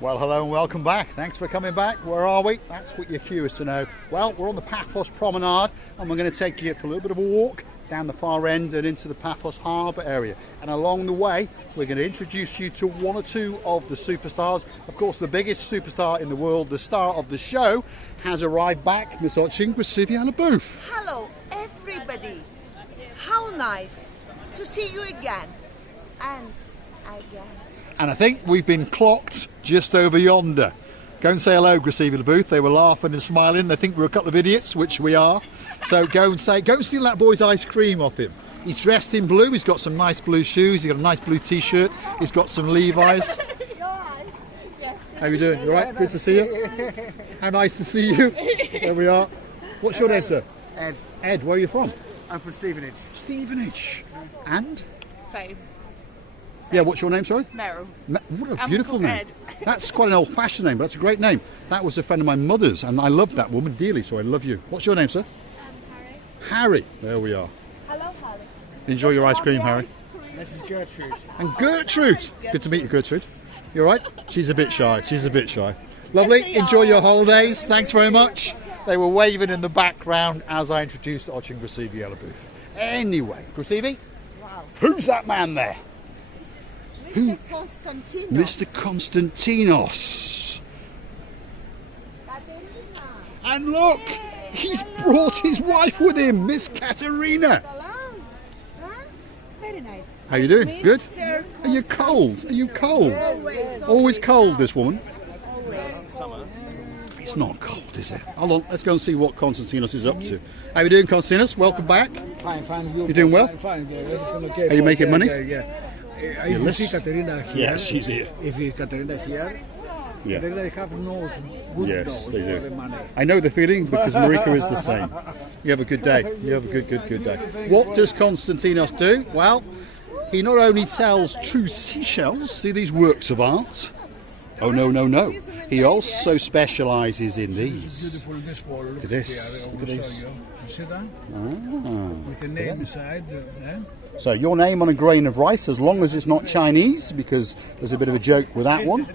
Well, hello and welcome back. Thanks for coming back. Where are we? That's what you're curious to know. Well, we're on the Paphos Promenade and we're going to take you for a little bit of a walk down the far end and into the Paphos harbour area. And along the way, we're going to introduce you to one or two of the superstars. Of course, the biggest superstar in the world, the star of the show, has arrived back. Miss Hello, everybody. How nice to see you again and again. And I think we've been clocked just over yonder. Go and say hello, Gracie Booth. They were laughing and smiling. They think we're a couple of idiots, which we are. So go and steal that boy's ice cream off him. He's dressed in blue. He's got some nice blue shoes. He's got a nice blue T-shirt. He's got some Levi's. How you doing? You all right? Good to see you. How nice to see you. There we are. What's your name, sir? Ed. Ed, where are you from? I'm from Stevenage. Stevenage. And? Same. Yeah, what's your name, sorry? Meryl. What a beautiful name. Ed. That's quite an old-fashioned name, but that's a great name. That was a friend of my mother's, and I loved that woman dearly, so I love you. What's your name, sir? Harry. Harry. There we are. Hello, Harry. Enjoy your ice cream, Harry. This is Gertrude. And Gertrude. Good to meet you, Gertrude. You all right? She's a bit shy. She's a bit shy. Lovely. Enjoy your holidays. Thanks very much. They were waving in the background as I introduced Ochin Gracievi Booth. Anyway, Gracievi, Wow. who's that man there? Mr. Constantinos. Mr. Konstantinos. And look, he's brought his wife with him, Miss Katerina. Very nice. How you doing? Good? Mr. Are you cold? Are you cold? Always. Always cold, this woman. Always. It's not cold, is it? Hold on, let's go and see what Konstantinos is up to. How you doing, Konstantinos? Welcome back. Fine. You doing well? Fine. Everything okay. Are you making money? Yeah. I see Katerina here. Yes, she's here. If you Katerina here, Yeah. Katerina have nose, good Yes, nose they for do. the money. I know the feeling because Marika is the same. You have a good day. You have a good day. What does Konstantinos do? Well, he not only sells true seashells, see these works of art. Oh, no. He also specialises in these. Beautiful this wall. Look at this. Here, I Look at will this. show you. You see that? Ah. With the name inside. So your name on a grain of rice, as long as it's not Chinese, because there's a bit of a joke with that one.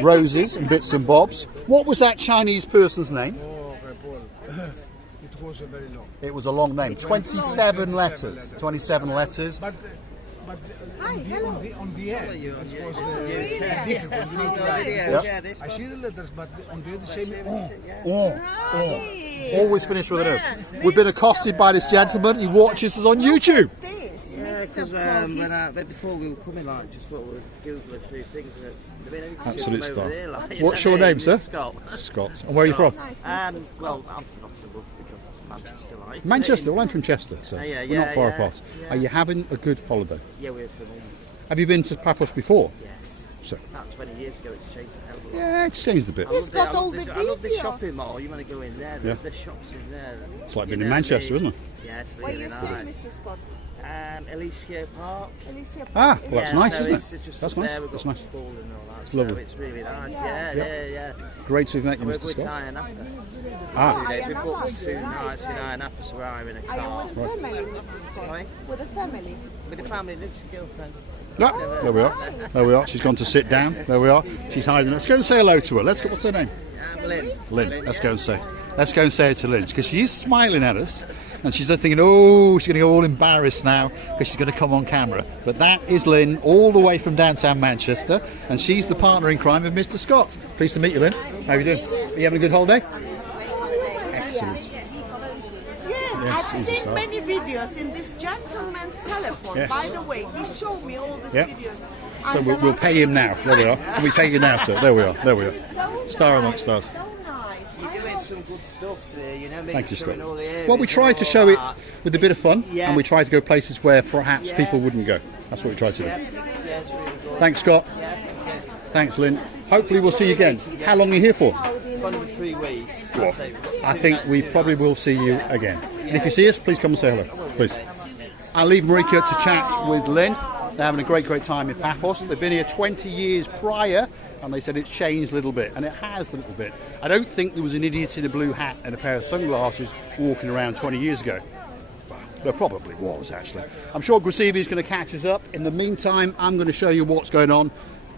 Roses and bits and bobs. What was that Chinese person's name? Oh, Paul. It was a very long. It was a long name. 27 letters. 27 letters. But on the end, it was difficult. You need to write. Yep. I see the letters, but on the other side, Oh. Always finish with an O. We've been accosted by this gentleman. He watches us on YouTube. Yeah, because before we were coming, just thought we'd Google a few things. And it's Absolute star. there, What's your name, sir? Scott. Scott. And where are you from? Well, I'm from Nottingham, Manchester. Like. Manchester. Well, I'm from Chester, so Yeah, we're not far yeah. apart. Are you having a good holiday? Yeah, we're from Have you been to Paphos before? Yes. So. About 20 years ago, it's changed a hell of a lot. Yeah, it's changed a bit. He's got all the I love the videos. shopping mall. You want to go in there? Yeah. The shops in there. It's like being in Manchester, isn't it? Yeah, it's Where really you nice. staying, Mr. Scott? Elysia Park. Alicia Ah, well, that's nice, so isn't it's it? just That's up nice. there, we've That's got nice. pool and all that. It's So lovely. it's really nice. Yeah. Yeah. Great to meet you, We're Mr. with Scott. Ty and Appa. Ah, 2 days. We Ayia bought Napa. 2 nights in Ayia Napa, so we're hiring a Are you car. with the family, Mr. Scott? Sorry? With the family? With the family, it's a girlfriend. yeah, there we are. There we are. She's gone to sit down. There we are. She's hiding. Let's go and say hello to her. Let's go. What's her name? Lynn. Lynn. Let's go and say. Let's go and say it to Lynn because she's smiling at us, and she's thinking, "Oh, she's going to go all embarrassed now because she's going to come on camera." But that is Lynn, all the way from downtown Manchester, and she's the partner in crime of Mr. Scott. Pleased to meet you, Lynn. How are you doing? Are you having a good holiday? Excellent. Yes, I've he's a seen star. many videos in this gentleman's telephone. Yes. By the way, he showed me all these Yeah. videos. So And we'll the last pay him now. There we are. And we pay you now, sir. There we are. There we are. So Star nice, amongst stars. So nice. You're doing some good stuff there, you know, maybe Thank you, showing Scott. all the areas Well, we and try to all show it that. with a bit of fun, Yeah. and we try to go places where perhaps Yeah. people wouldn't go. That's what we try to do. Yeah, it's really good. Thanks, Scott. Thanks, Lynn. Hopefully we'll see you again. How long are you here for? Gone in 3 weeks. Well, I'd say I 2 think nights, we 2 probably will see you again. And if you see us, please come and say hello. Please. I'll leave Marika to chat with Lynn. They're having a great time in Paphos. They've been here 20 years prior, and they said it's changed a little bit, and it has a little bit. I don't think there was an idiot in a blue hat and a pair of sunglasses walking around 20 years ago. There probably was, actually. I'm sure Gracievi is going to catch us up. In the meantime, I'm going to show you what's going on.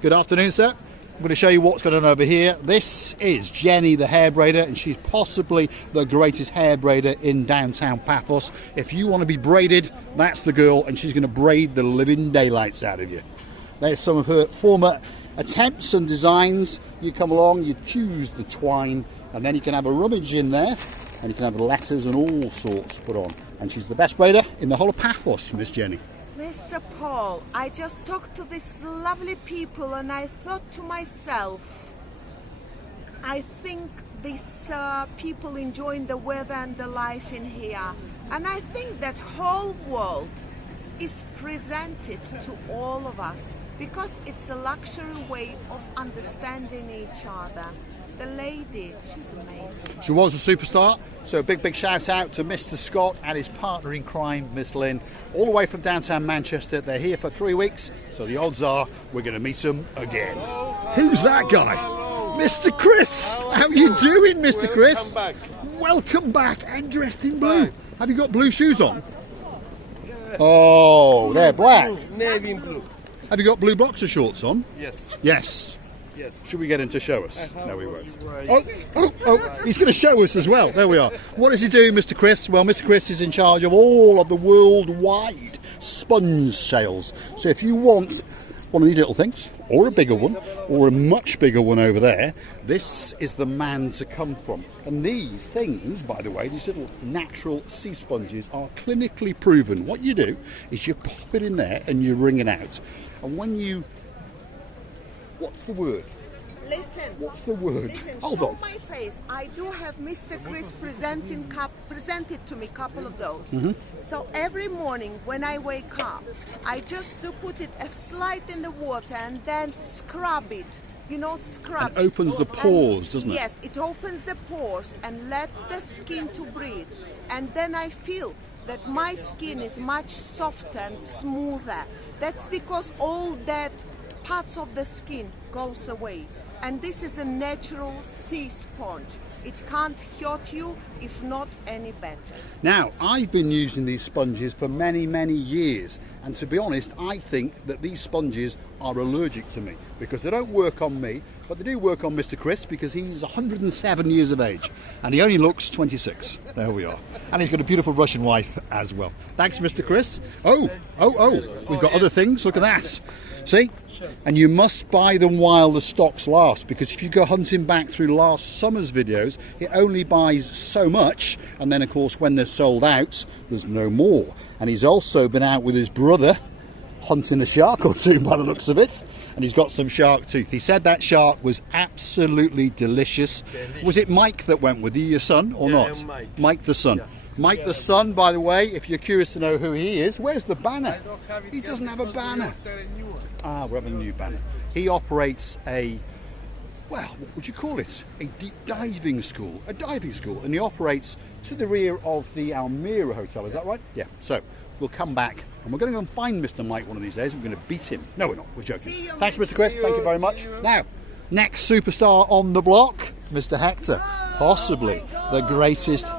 Good afternoon, sir. I'm going to show you what's going on over here. This is Jenny, the hair braider, and she's possibly the greatest hair braider in downtown Paphos. If you want to be braided, that's the girl, and she's going to braid the living daylights out of you. There's some of her former attempts and designs. You come along, you choose the twine, and then you can have a rummage in there, and you can have the letters and all sorts put on. And she's the best braider in the whole of Paphos, Miss Jenny. Mr. Paul, I just talked to these lovely people and I thought to myself, I think these people enjoying the weather and the life in here. And I think that whole world is presented to all of us because it's a luxury way of understanding each other. The lady, she's amazing. She was a superstar, so a big shout out to Mr. Scott and his partner in crime, Miss Lynn, all the way from downtown Manchester. They're here for 3 weeks, so the odds are we're going to meet them again. Who's that guy? Mr. Chris! How you doing, Mr. Chris? Welcome back. Welcome back, and dressed in blue. Have you got blue shoes on? Oh, they're black. Navy blue. Have you got blue boxer shorts on? Yes. Yes. Yes. Should we get him to show us? No, we won't. Right. Oh, he's going to show us as well. There we are. What does he do, Mr. Chris? Well, Mr. Chris is in charge of all of the worldwide sponge sales. So if you want one of these little things, or a bigger one, or a much bigger one over there, this is the man to come from. And these things, by the way, these little natural sea sponges are clinically proven. What you do is you pop it in there and you wring it out. And when you... What's the word? Listen. What's the word? Listen, Hold show on. my face. I do have Mr. Chris presented to me a couple of those. Mm-hmm. So every morning when I wake up, I just do put it a slight in the water and then scrub it. You know, scrub And opens the pores, doesn't it? Yes, it opens the pores and let the skin to breathe. And then I feel that my skin is much softer and smoother. That's because all that parts of the skin goes away. And this is a natural sea sponge. It can't hurt you, if not any better. Now, I've been using these sponges for many years, and to be honest, I think that these sponges are allergic to me because they don't work on me, but they do work on Mr. Chris because he's 107 years of age and he only looks 26. There we are. And he's got a beautiful Russian wife as well. Thanks, Mr. Chris. Oh, we've got other things. Look at that. See? And you must buy them while the stocks last, because if you go hunting back through last summer's videos, it only buys so much, and then of course when they're sold out, there's no more. And he's also been out with his brother hunting a shark or two by the looks of it, and he's got some shark tooth. He said that shark was absolutely delicious. Was it Mike that went with you, your son, or not? Mike the son. Mike the son, by the way, if you're curious to know who he is, where's the banner? He doesn't have a banner. Ah, we're having a new banner. He operates a, well, what would you call it? A deep diving school. A diving school. And he operates to the rear of the Almira Hotel. Is that right? Yeah. So we'll come back and we're going to go and find Mr. Mike one of these days. We're going to beat him. No, we're not. We're joking. Thanks, Mr. Chris. Thank you very much. Now, next superstar on the block, Mr. Hector. Possibly the greatest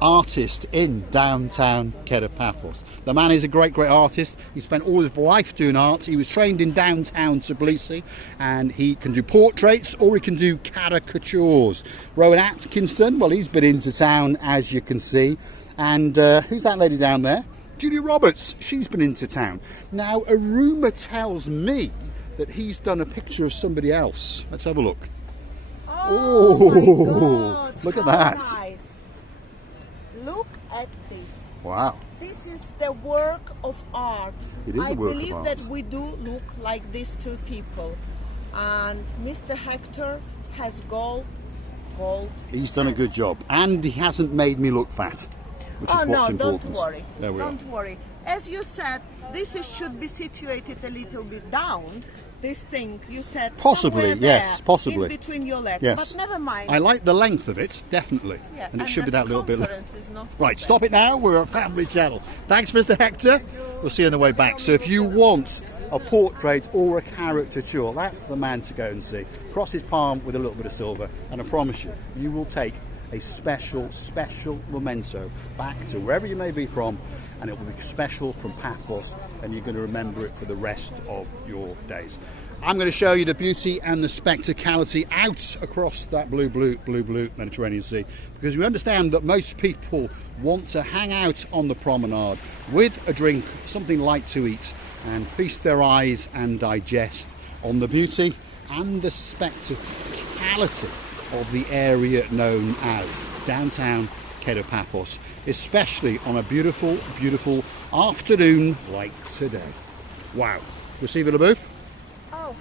artist in downtown Paphos. The man is a great artist. He spent all his life doing art. He was trained in downtown Tbilisi, and he can do portraits or he can do caricatures. Rowan Atkinson, well, he's been into town, as you can see. And who's that lady down there? Julia Roberts. She's been into town. Now, a rumour tells me that he's done a picture of somebody else. Let's have a look. Oh, look at that. Nice. Look at this. Wow. This is the work of art. It is a work of I believe art. that we do look like these two people. And Mr. Hector has gold. He's done a good job. And he hasn't made me look fat, which is what's important. Don't worry. There we are. Don't worry. As you said, should be situated a little bit down. This thing, you said Possibly, somewhere there, yes, possibly. in between your legs, Yes. but never mind. I like the length of it, definitely. Yeah, and it should be the that little bit. circumference is not Right, too stop bad. it now. We're a family channel. Thanks, Mr. Hector. We'll see you on the way back. So if you want a portrait or a caricature, that's the man to go and see. Cross his palm with a little bit of silver, and I promise you, you will take a special memento back to wherever you may be from, and it will be special from Paphos, and you're going to remember it for the rest of your days. I'm going to show you the beauty and the spectacality out across that blue Mediterranean Sea, because we understand that most people want to hang out on the promenade with a drink, something light to eat, and feast their eyes and digest on the beauty and the spectacality of the area known as downtown Paphos, especially on a beautiful, beautiful afternoon like today. Wow. Receive it, Aboof? Oh,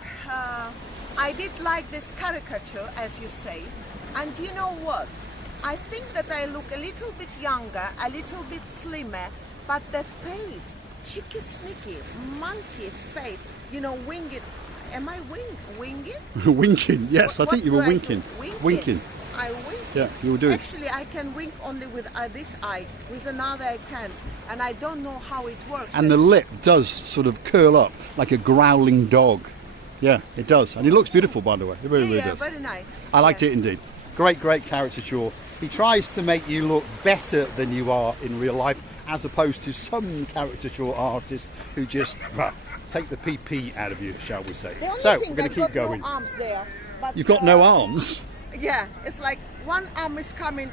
I did like this caricature, as you say. And you know what? I think that I look a little bit younger, a little bit slimmer, but that face, cheeky, sneaky, monkey's face, you know, winged. Am I winging? Winking, yes, I think you were do winking. Winking. I wink. Yeah, you were doing. Actually, I can wink only with this eye. With another, I can't. And I don't know how it works. And the lip does sort of curl up like a growling dog. Yeah, it does. And he looks beautiful, by the way. It really does. Very nice. I liked it indeed. Great caricature. He tries to make you look better than you are in real life, as opposed to some caricature artists who just take the PP out of you, shall we say. So we're going to keep going. No arms there, but, You've got no arms? Yeah, it's like one arm is coming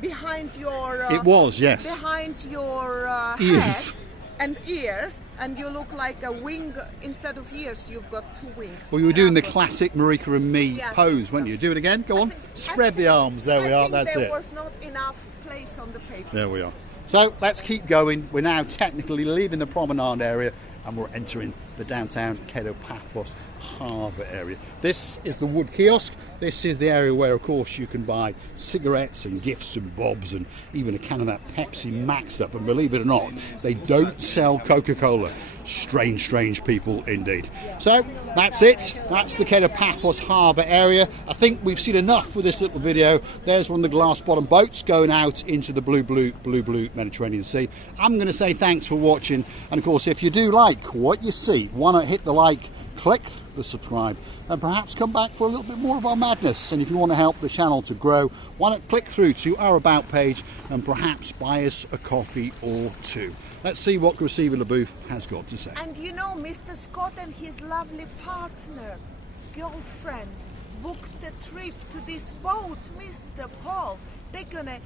behind your... it was, yes. Behind your ears. head and ears, and you look like a wing. Instead of ears, you've got two wings. Well, you were doing the classic Marika and me pose, weren't you? Do it again, go on. Spread the arms, there we are, that's it. There was not enough place on the paper. There we are. So let's keep going. We're now technically leaving the promenade area and we're entering the downtown Paphos harbour area. This is the wood kiosk. This is the area where, of course, you can buy cigarettes and gifts and bobs and even a can of that Pepsi Max up. And believe it or not, they don't sell Coca-Cola. Strange people indeed. So that's it. That's the Paphos harbour area. I think we've seen enough for this little video. There's one of the glass bottom boats going out into the blue Mediterranean Sea. I'm going to say thanks for watching, and of course, if you do like what you see, why not hit the like, click the subscribe, and perhaps come back for a little bit more of our madness. And if you want to help the channel to grow, why not click through to our about page and perhaps buy us a coffee or two. Let's see what Receiver LaBouffe has got to say. And you know, Mr. Scott and his lovely partner, girlfriend, booked a trip to this boat, Mr. Paul. They're gonna...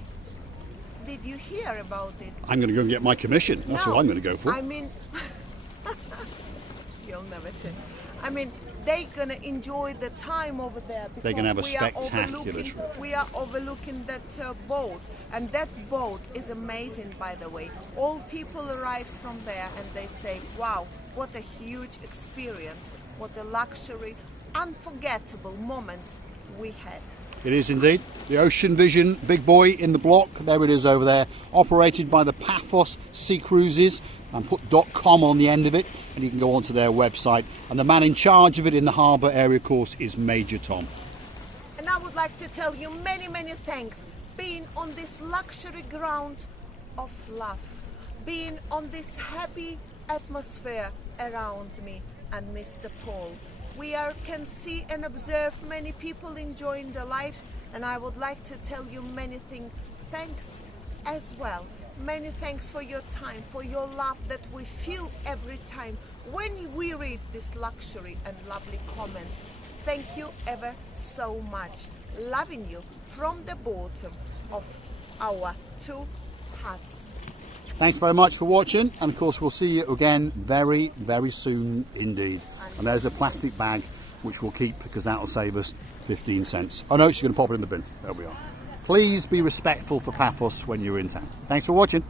Did you hear about it? I'm going to go and get my commission. That's what I'm going to go for. I mean... You'll never say. I mean, they're going to enjoy the time over there. They're going to have a spectacular trip. We are overlooking that boat. And that boat is amazing, by the way. All people arrive from there and they say, wow, what a huge experience. What a luxury, unforgettable moment we had. It is indeed. The Ocean Vision big boy in the block. There it is over there. Operated by the Paphos Sea Cruises. And put .com on the end of it, and you can go onto their website. And the man in charge of it in the harbour area, of course, is Major Tom. And I would like to tell you many thanks. Being on this luxury ground of love, being on this happy atmosphere around me and Mr. Paul. We can see and observe many people enjoying their lives, and I would like to tell you many thanks as well. Many thanks for your time, for your love that we feel every time when we read this luxury and lovely comments. Thank you ever so much. Loving you from the bottom of our two hearts. Thanks very much for watching, and of course we'll see you again very soon indeed. And there's a plastic bag which we'll keep because that'll save us 15 cents. Oh no, she's going to pop it in the bin. There we are. Please be respectful for Paphos when you're in town. Thanks for watching.